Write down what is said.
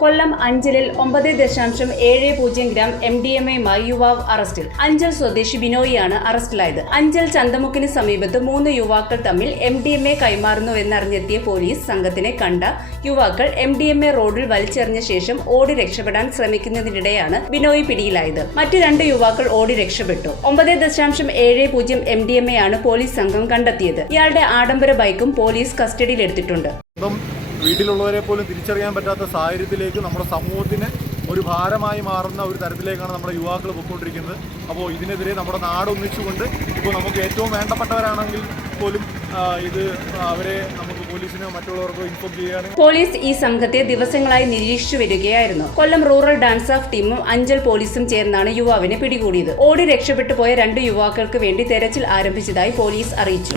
കൊല്ലം അഞ്ചലിൽ 9.70 gram MDMA-യുമായി യുവാവ് അറസ്റ്റിൽ. അഞ്ചൽ സ്വദേശി ബിനോയിയാണ് അറസ്റ്റിലായത്. അഞ്ചൽ ചന്തമുക്കിന് സമീപത്ത് 3 യുവാക്കൾ തമ്മിൽ MDMA കൈമാറുന്നുവെന്നറിഞ്ഞെത്തിയ പോലീസ് സംഘത്തിനെ കണ്ട യുവാക്കൾ MDMA റോഡിൽ വലിച്ചെറിഞ്ഞ ശേഷം ഓടി രക്ഷപ്പെടാൻ ശ്രമിക്കുന്നതിനിടെയാണ് ബിനോയ് പിടിയിലായത്. മറ്റ് 2 യുവാക്കൾ ഓടി രക്ഷപ്പെട്ടു. 9.70 MDMA-യാണ് പോലീസ് സംഘം കണ്ടെത്തിയത്. ഇയാളുടെ ആഡംബര ബൈക്കും പോലീസ് കസ്റ്റഡിയിലെടുത്തിട്ടുണ്ട്. വീട്ടിലുള്ളവരെ പോലും തിരിച്ചറിയാൻ പറ്റാത്ത സാഹചര്യത്തിലേക്ക് നമ്മുടെ സമൂഹത്തിന് ഒരു ഭാരമായി മാറുന്ന ഒരു തരത്തിലേക്കാണ് നമ്മുടെ യുവാക്കൾ പൊയ്ക്കൊണ്ടിരിക്കുന്നത്. അപ്പോൾ ഇതിനെതിരെ നമ്മുടെ നാടൊന്നിച്ചുകൊണ്ട് ഇപ്പോൾ നമുക്ക് ഏറ്റവും വേണ്ടപ്പെട്ടവരാണെങ്കിൽ പോലും ഇത് അവരെ നമുക്ക് പോലീസിനോ മറ്റുള്ളവർക്കോ ഇൻഫോം ചെയ്യുകയാണ്. പോലീസ് ഈ സംഘത്തെ ദിവസങ്ങളായി നിരീക്ഷിച്ചു വരികയായിരുന്നു. കൊല്ലം റൂറൽ ഡാൻസ് ഓഫ് ടീമും അഞ്ചൽ പോലീസും ചേർന്നാണ് യുവാവിനെ പിടികൂടിയത്. ഓടി രക്ഷപ്പെട്ടു പോയ 2 യുവാക്കൾക്ക് വേണ്ടി തെരച്ചിൽ ആരംഭിച്ചതായി പോലീസ് അറിയിച്ചു.